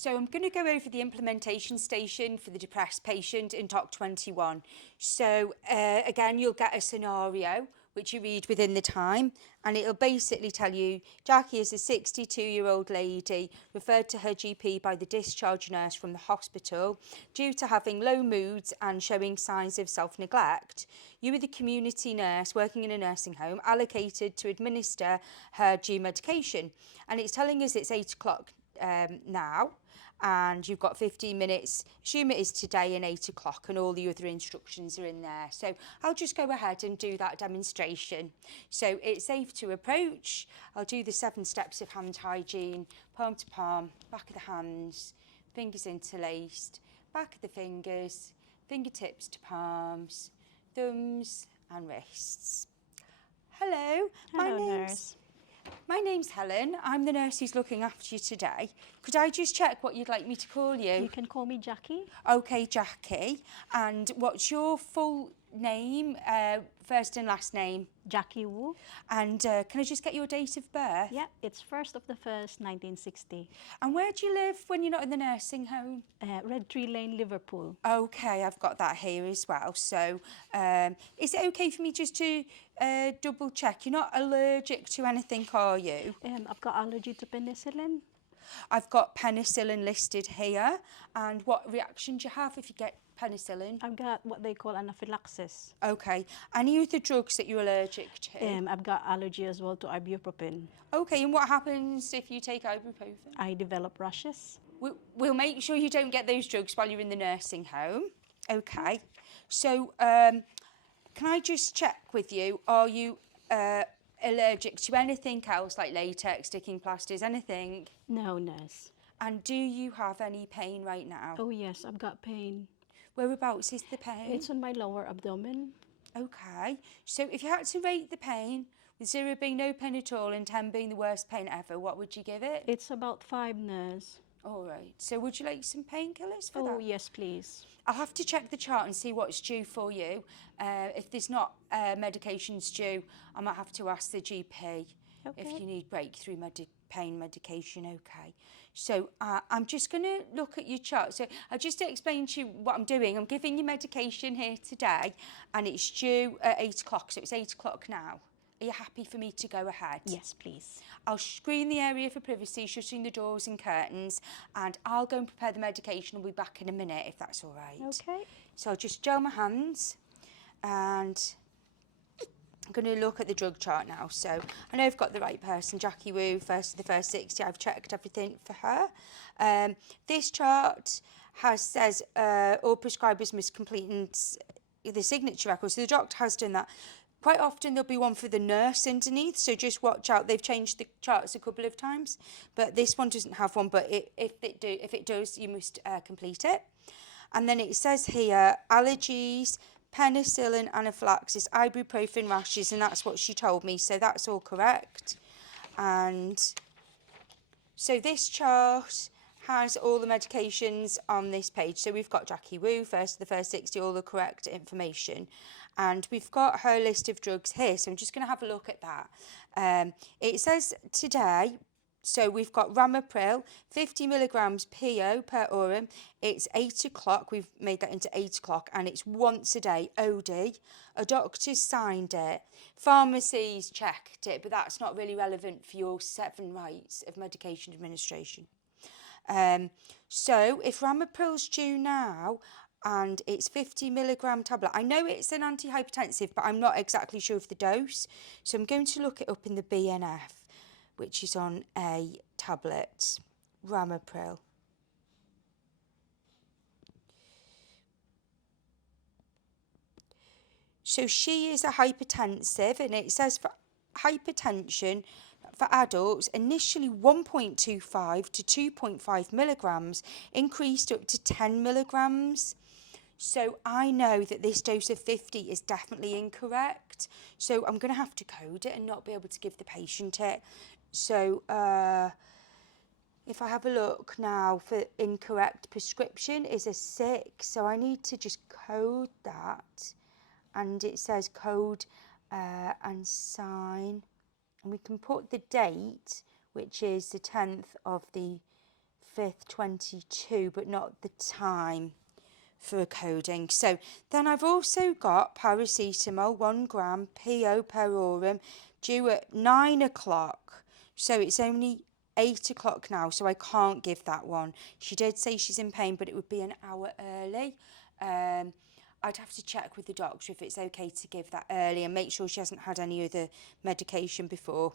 So I'm going to go over the implementation station for the depressed patient in Doc 21. So again, you'll get a scenario which you read within the time, and it'll basically tell you Jackie is a 62-year-old lady referred to her GP by the discharge nurse from the hospital due to having low moods and showing signs of self-neglect. You are the community nurse working in a nursing home allocated to administer her due medication, and it's telling us it's 8 o'clock now, and you've got 15 minutes, assume it is today, and 8 o'clock, and all the other instructions are in there. So I'll just go ahead and do that demonstration. So it's safe to approach. I'll do the 7 steps of hand hygiene, palm to palm, back of the hands, fingers interlaced, back of the fingers, fingertips to palms, thumbs and wrists. Hello, my name's Helen. I'm the nurse who's looking after you today. Could I just check what you'd like me to call you? You can call me Jackie. Okay, Jackie. And what's your full name, first and last name? Jackie Wu. And can I just get your date of birth? Yeah, it's 1st of the 1st, 1960. And where do you live when you're not in the nursing home? Red Tree Lane, Liverpool. Okay, I've got that here as well. So is it okay for me just to double check? You're not allergic to anything, are you? I've got allergy to penicillin. I've got penicillin listed here. And what reaction do you have if you get penicillin? I've got what they call anaphylaxis. Okay. Any other drugs that you're allergic to? I've got allergy as well to ibuprofen. Okay, and what happens if you take ibuprofen? I develop rashes. We'll make sure you don't get those drugs while you're in the nursing home. Okay. So can I just check with you, are you allergic to anything else like latex, sticking plasters, anything? No, nurse. And do you have any pain right now? Oh yes, I've got pain. Whereabouts is the pain? It's on my lower abdomen. Okay, so if you had to rate the pain, with 0 being no pain at all and 10 being the worst pain ever, what would you give it? It's about 5, nurse. All right, so would you like some painkillers for that? Oh yes, please. I'll have to check the chart and see what's due for you. If there's not medications due, I might have to ask the GP if you need breakthrough pain medication, okay. So I'm just going to look at your chart. So I'll just explain to you what I'm doing. I'm giving you medication here today, and it's due at 8 o'clock, so it's 8 o'clock now. Are you happy for me to go ahead? Yes, please. I'll screen the area for privacy, shutting the doors and curtains, and I'll go and prepare the medication. I'll be back in a minute, if that's all right. Okay. So I'll just gel my hands, and I'm going to look at the drug chart now. So I know I've got the right person, Jackie Wu, first of the first 60. I've checked everything for her. This chart says all prescribers must complete the signature record. So the doctor has done that. Quite often there'll be one for the nurse underneath, so just watch out. They've changed the charts a couple of times, but this one doesn't have one, but if it does, you must complete it. And then it says here, allergies, penicillin, anaphylaxis, ibuprofen, rashes, and that's what she told me, so that's all correct. And so this chart has all the medications on this page. So we've got Jackie Wu, first of the first 60, all the correct information. And we've got her list of drugs here, so I'm just going to have a look at that. It says today, so we've got Ramipril, 50 milligrams PO per aurum. It's 8 o'clock, we've made that into 8 o'clock, and it's once a day, OD. A doctor's signed it. Pharmacies checked it, but that's not really relevant for your 7 rights of medication administration. So if Ramipril's due now, and it's 50 milligram tablet. I know it's an antihypertensive, but I'm not exactly sure of the dose. So I'm going to look it up in the BNF, which is on a tablet, Ramipril. So she is a hypertensive, and it says for hypertension for adults, initially 1.25 to 2.5 milligrams, increased up to 10 milligrams. So I know that this dose of 50 is definitely incorrect. So I'm going to have to code it and not be able to give the patient it. So if I have a look now for incorrect prescription is a 6. So I need to just code that. And it says code and sign. And we can put the date, which is the 10th of the 5th, 22, but not the time for a coding. So then I've also got paracetamol, 1 gram, PO per horum, due at 9 o'clock. So it's only 8 o'clock now, so I can't give that one. She did say she's in pain, but it would be an hour early. I'd have to check with the doctor if it's okay to give that early and make sure she hasn't had any other medication before.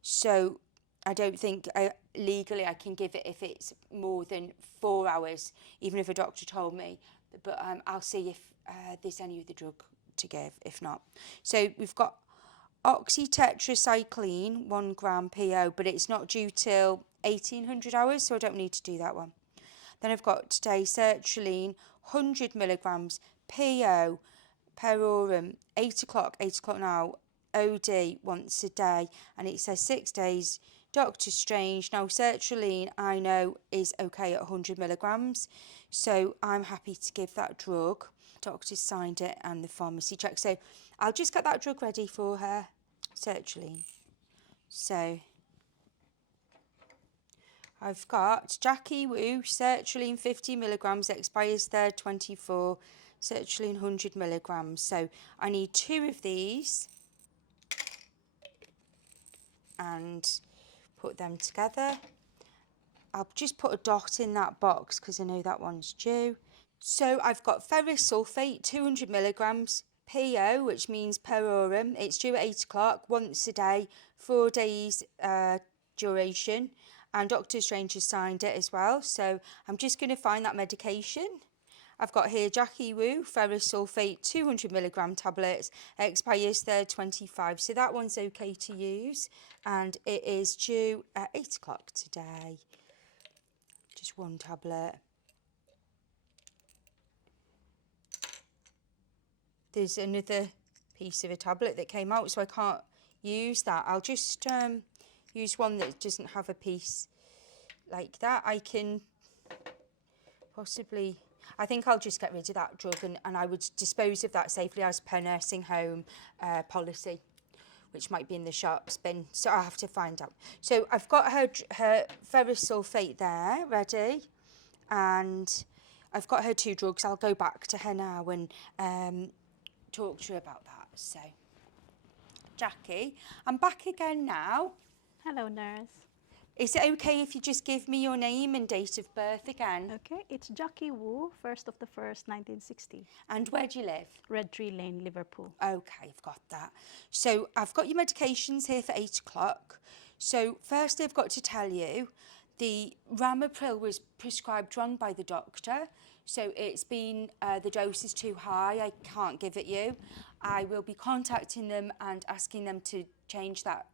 So I don't think legally I can give it if it's more than 4 hours, even if a doctor told me. But I'll see if there's any other drug to give, if not. So we've got oxytetracycline, 1 gram PO, but it's not due till 1800 hours, so I don't need to do that one. Then I've got today sertraline, 100 milligrams PO per horum, 8 o'clock now, OD once a day, and it says 6 days. Dr. Strange. Now sertraline I know is okay at 100 milligrams, so I'm happy to give that drug. Doctor signed it and the pharmacy check, so I'll just get that drug ready for her, sertraline. So I've got Jackie Wu, sertraline 50 milligrams, expires 3rd 24, sertraline 100 milligrams. So I need 2 of these and put them together. I'll just put a dot in that box because I know that one's due. So I've got ferrous sulfate, 200 milligrams, PO, which means per horum. It's due at 8 o'clock, once a day, 4 days duration. And Dr. Strange has signed it as well. So I'm just going to find that medication. I've got here Jackie Wu, ferrous sulfate, 200 milligram tablets, expires 3rd 25. So that one's okay to use. And it is due at 8 o'clock today. Just 1 tablet. There's another piece of a tablet that came out, so I can't use that. I'll just use one that doesn't have a piece like that. I can possibly, I think I'll just get rid of that drug and I would dispose of that safely as per nursing home policy, which might be in the sharps bin, so I have to find out. So I've got her ferrous sulfate there ready, and I've got her 2 drugs. I'll go back to her now and talk to her about that. So Jackie, I'm back again now. Hello, nurse. Is it okay if you just give me your name and date of birth again? Okay, it's Jackie Wu, 1st of the 1st, 1960. And where do you live? Red Tree Lane, Liverpool. Okay, I've got that. So I've got your medications here for 8 o'clock. So firstly, I've got to tell you, the Ramipril was prescribed wrong by the doctor. So it's been, the dose is too high, I can't give it you. I will be contacting them and asking them to change that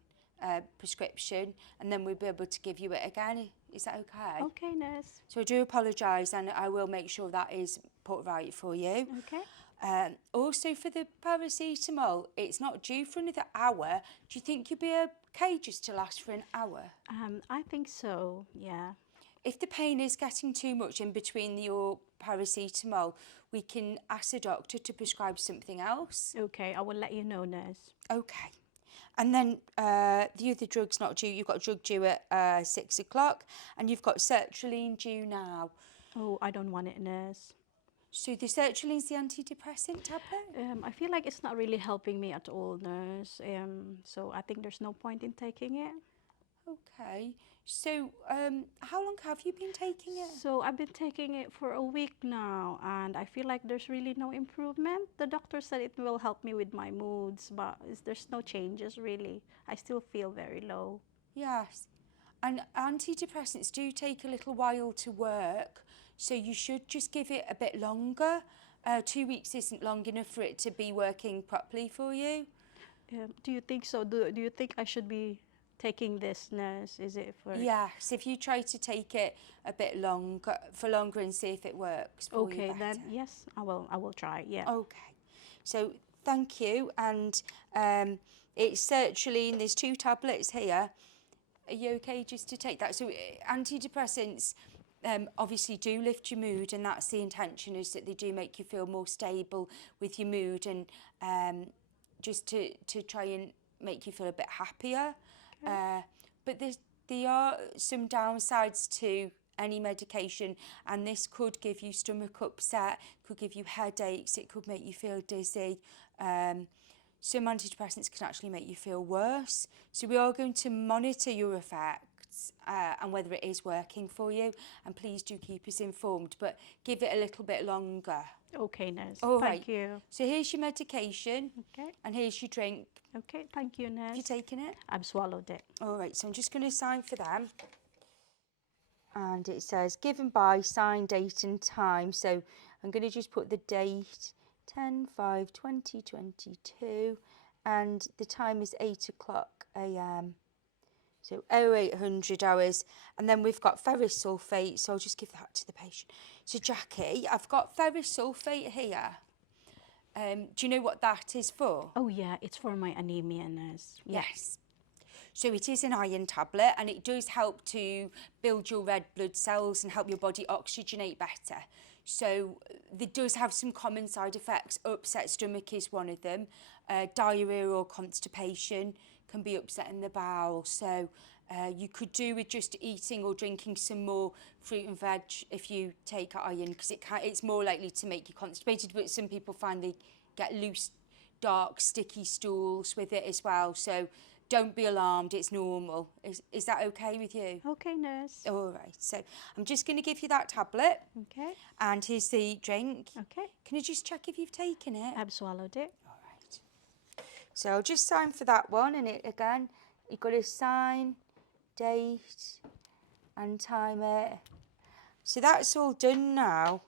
prescription, and then we'll be able to give you it again. Is that okay? Okay, nurse. So I do apologise, and I will make sure that is put right for you. Okay. Also for the paracetamol, it's not due for another hour. Do you think you'll be okay just to last for an hour? I think so, yeah. If the pain is getting too much in between your paracetamol, we can ask the doctor to prescribe something else. Okay, I will let you know, nurse. Okay. And then the other drug's not due. You've got a drug due at 6 o'clock, and you've got sertraline due now. Oh, I don't want it, nurse. So the sertraline's the antidepressant tablet? I feel like it's not really helping me at all, nurse. So I think there's no point in taking it. Okay. So how long have you been taking it? So I've been taking it for a week now, and I feel like there's really no improvement. The doctor said it will help me with my moods, but there's no changes really. I still feel very low. Yes. And antidepressants do take a little while to work, so you should just give it a bit longer. 2 weeks isn't long enough for it to be working properly for you. Do you think so? Do you think I should be taking this, nurse? Is it for... Yes, if you try to take it a bit longer and see if it works for you better. Okay, then yes, I will try, yeah. Okay, so thank you. And it's sertraline, there's 2 tablets here. Are you okay just to take that? So antidepressants obviously do lift your mood, and that's the intention, is that they do make you feel more stable with your mood, and just to try and make you feel a bit happier. But there are some downsides to any medication, and this could give you stomach upset, could give you headaches, it could make you feel dizzy. Some antidepressants can actually make you feel worse. So we are going to monitor your effects and whether it is working for you, and please do keep us informed, but give it a little bit longer. Okay, nurse. All Thank right. you. So here's your medication, Okay. and here's your drink. Okay, thank you, nurse. Have you taken it? I've swallowed it. All right, so I'm just going to sign for them. And it says given by, sign, date and time. So I'm going to just put the date 10/5/2022, and the time is 8 o'clock a.m. So 0800 hours, and then we've got ferrous sulfate, so I'll just give that to the patient. So Jackie, I've got ferrous sulfate here. Do you know what that is for? Oh yeah, it's for my anemia, nurse. Yes. So it is an iron tablet, and it does help to build your red blood cells and help your body oxygenate better. So it does have some common side effects. Upset stomach is one of them. Diarrhea or constipation can be upsetting the bowel. So you could do with just eating or drinking some more fruit and veg if you take iron, because it's more likely to make you constipated, but some people find they get loose, dark, sticky stools with it as well. So don't be alarmed, it's normal. Is that okay with you? Okay, nurse. All right, so I'm just going to give you that tablet. Okay. And here's the drink. Okay. Can you just check if you've taken it? I've swallowed it. All right. So I'll just sign for that one, and it again, you've got to sign, date, and time it. So that's all done now.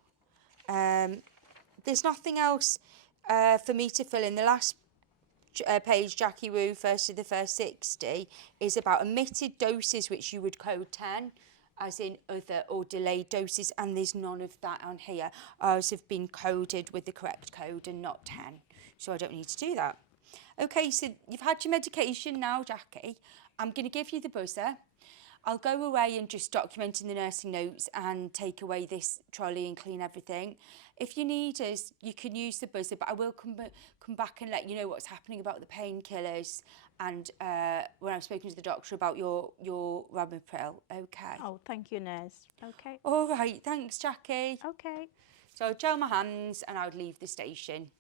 There's nothing else for me to fill in. The last page, Jackie Woo, first of the first 60, is about omitted doses, which you would code 10, as in other or delayed doses, and there's none of that on here. Ours have been coded with the correct code and not 10, so I don't need to do that. Okay, so you've had your medication now, Jackie. I'm going to give you the buzzer. I'll go away and just document in the nursing notes and take away this trolley and clean everything. If you need us, you can use the buzzer, but I will come back and let you know what's happening about the painkillers, and when I've spoken to the doctor about your Ramipril. Okay. Oh, thank you, nurse. Okay. All right, thanks, Jackie. Okay. So I'll gel my hands and I'll leave the station.